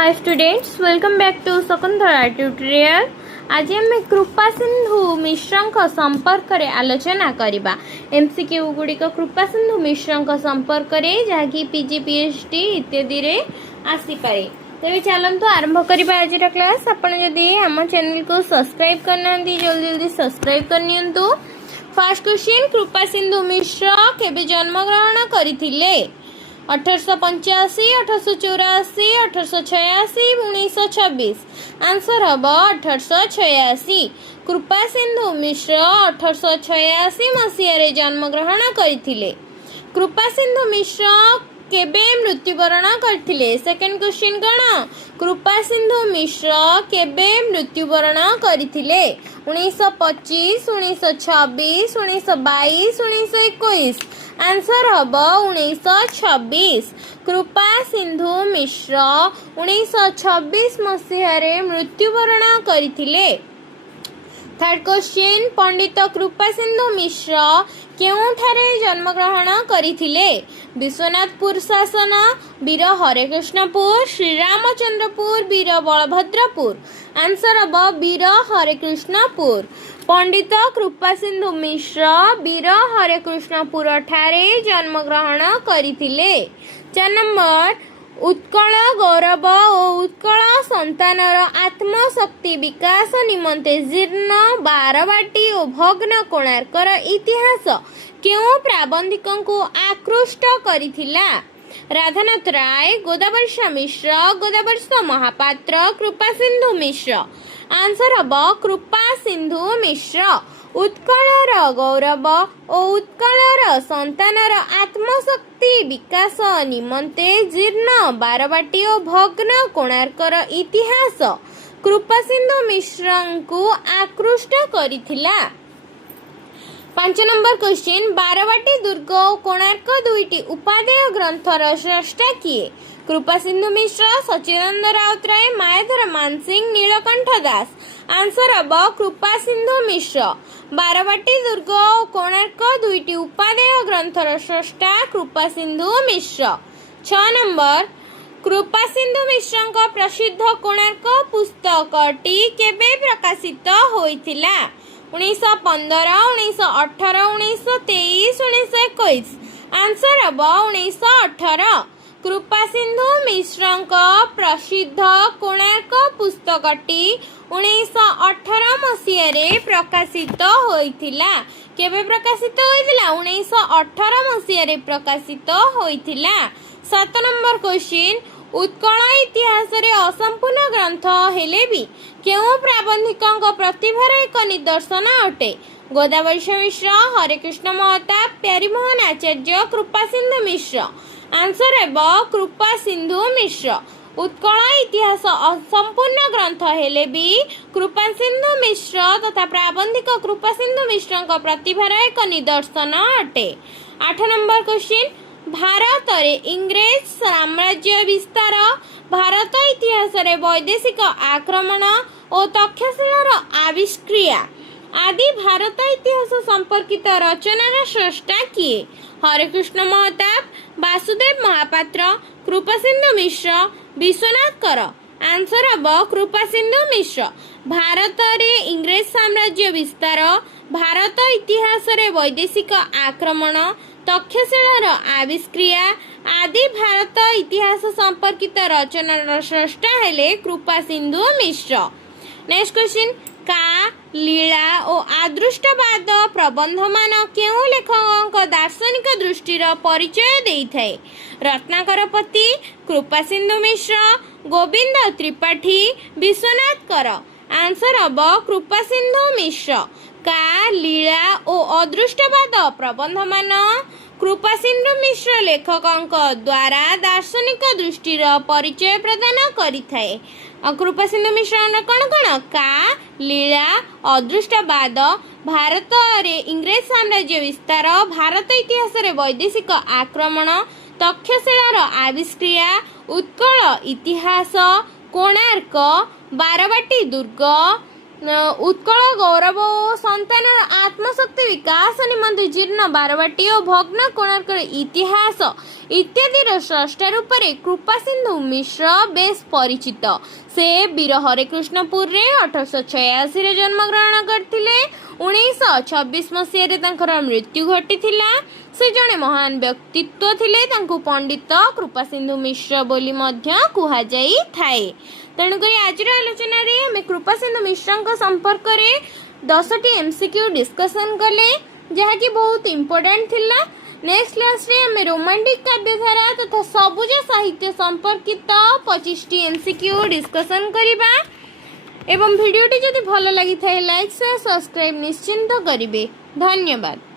Hi students, welcome back to Shakuntala tutorial. आज आम कृपा सिंधु मिश्र संपर्क में आलोचना करवा। एमसीक्यू गुड़िक कृपा सिंधु मिश्र संपर्क में जहाँकि पीजी पीएचडी इत्यादि रे आसीपे। तेज चलतु आरंभ करवा आज क्लास। आपड़ जदि आम चैनल को सब्सक्राइब करना जल्दी जल्दी सब्सक्राइब करनियंतु। फर्स्ट क्वेश्चन, कृपा सिंधु मिश्र केबे जन्म ग्रहण करथिले? 1885, 1884, 1886, 1926। आंसर हम 1886। कृपा सिंधु मिश्र 1886 मसीह जन्म ग्रहण करथिले। कृपा सिंधु मिश्र केबे मृत्युवरण करथिले? सेकंड क्वेश्चन कौन? कृपा सिंधु मिश्र केबे मृत्युवरण करथिले? 1925, 1926, 1922, 1921। आंसर हम 1926। कृपा सिंधु मिश्र 1926 मसीह मृत्युवरण करथिले। थर्ड क्वेश्चन, पंडित कृपा सिंधु मिश्र केउठारे जन्म ग्रहण करथिले? विश्वनाथपुर शासन, वीर हरेकृष्णपुर, श्रीरामचंद्रपुर, वीर बलभद्रपुर। आंसर हम वीर हरेकृष्णपुर। पंडित कृपा सिंधु मिश्र वीर हरेकृष्णपुर ठारे जन्म ग्रहण करथिले। 4 नंबर, उत्कल गौरव और उत्कल संतानर आत्मशक्ति विकास निमंते जीर्ण बारवाटी और भग्न कोणार्कर इतिहास केउ प्राबंधिकों को आकृष्ट करिथिला? राधानाथ राय, गोदावर्ष मिश्र, गोदावर्ष महापात्र, कृपा सिंधु मिश्र। आंसर हम कृपा सिंधु मिश्र। उत्कलर गौरव और उत्कलर संतानर आत्मशक्ति विकास निमंते जीर्ण बारवाटी और भग्न कोणार्कर इतिहास कृपा सिंधु मिश्र को आकृष्ट करिथिला। 5 नंबर क्वेश्चन, बारवाटी दुर्ग और कोणार्क दुईटी उपादेय ग्रंथर स्रष्टा किए? कृपा सिंधु मिश्र, सच्चिदानंद राउतराय, मायाधर मानसिंह, नीलकंठ दास। आंसर हम कृपा सिंधु मिश्र। बारवाटी दुर्ग और कोणार्क दुईटी उपादेय ग्रंथर स्रष्टा कृपा सिंधु मिश्र। 6 नंबर, कृपा सिंधु मिश्र प्रसिद्ध कोणार्क पुस्तकटी केबे प्रकाशित होइथिला? 1915, 1918, 1923, 1921। आंसर हम 1918। कृपा सिंधु मिश्र प्रसिद्ध कोणार्क पुस्तकटी 1918 मसीह प्रकाशित होइथिला। केबे प्रकाशित होइथिला? 1918 मसीह प्रकाशित होइथिला। 7 नंबर क्वेश्चन, उत्कल इतिहास रे असंपूर्ण ग्रंथ हेले भी केउ प्राबंधिकों प्रतिभार एक निदर्शन अटे? गोदावर्ष मिश्र, हरेकृष्ण महताब, प्यारीमोहन आचार्य, कृपा सिंधु मिश्र। आंसर है कृपा सिंधु मिश्र। उत्कल इतिहास असंपूर्ण ग्रंथ हेले भी कृपा सिंधु मिश्र तथा प्राबंधिक कृपा सिंधु मिश्र प्रतिभार एक निदर्शन अटे। 8 नंबर क्वेश्चन, भारत रे इंग्रेज साम्राज्य विस्तार, भारत इतिहास रे वैदेशिक आक्रमण और तक्षशिलार आविष्क्रिया आदि भारत इतिहास संपर्कित रचनार स्रष्टा किए? हरेकृष्ण महताब, वासुदेव महापात्र, कृपा सिंधु मिश्र, विश्वनाथ कर। आंसर हम कृपा सिंधु मिश्र। भारत रे इंग्रेज साम्राज्य विस्तार, भारत इतिहास रे वैदेशिक आक्रमण, तक्षशिलार आविष्क्रिया आदि भारत इतिहास संपर्कित रचनार स्रष्टा हेले कृपा सिंधु मिश्र। नेक्स्ट क्वेश्चन, का लीला और आदृष्टवाद प्रबंध मान केउ लेखक दार्शनिक दृष्टिर परिचय देइथाय? रत्नाकर पति, कृपा सिंधु मिश्र, गोविंद त्रिपाठी, विश्वनाथ कर। आंसर हम कृपा सिंधु मिश्र। का लीला और अदृष्टवाद प्रबंध मान कृपा सिंधु मिश्र लेखकों द्वारा दार्शनिक दृष्टिर परिचय प्रदान करिथाय। कृपा सिंधु मिश्र कौन कौन? का लीला, अदृष्टवाद, भारत रे इंग्रेज साम्राज्य विस्तार, भारत इतिहास रे वैदेशिक आक्रमण, तक्षशिलार आविष्क्रिया, उत्कल इतिहास, कोणार्क, बारवाटी दुर्ग, उत्कल गौरव और संतान आत्मशक्ति विकास निमंते जीर्ण बारवाटी और भग्न कोणार्क इतिहास इत्यादि स्रष्टा रूप में कृपा सिंधु मिश्र बेस परिचित। से वीर हरिकृष्णपुर रे 1886 जन्म ग्रहण करते। 1926 मसीह मृत्यु घटी। से जड़े महान व्यक्तित्व थिले। तांकु पंडित कृपा सिंधु मिश्र बोली मध्य कुहा जाई थाए। तेणुक आज आलोचना रे हमें कृपा सिंधु मिश्र संपर्क में 10टी एमसीक्यू डिस्कसन कले जहाँकि बहुत इम्पोर्टेंट थिला। नेक्स्ट क्लास रे हमें रोमांटिक काव्यधारा तथा सबुज साहित्य संपर्कित 25टी एमसीक्यू डिस्कसन करिबा। एवं वीडियोटी जदि भल लगी थाए लाइक शेयर सब्सक्राइब निश्चिंत करिवे। धन्यवाद।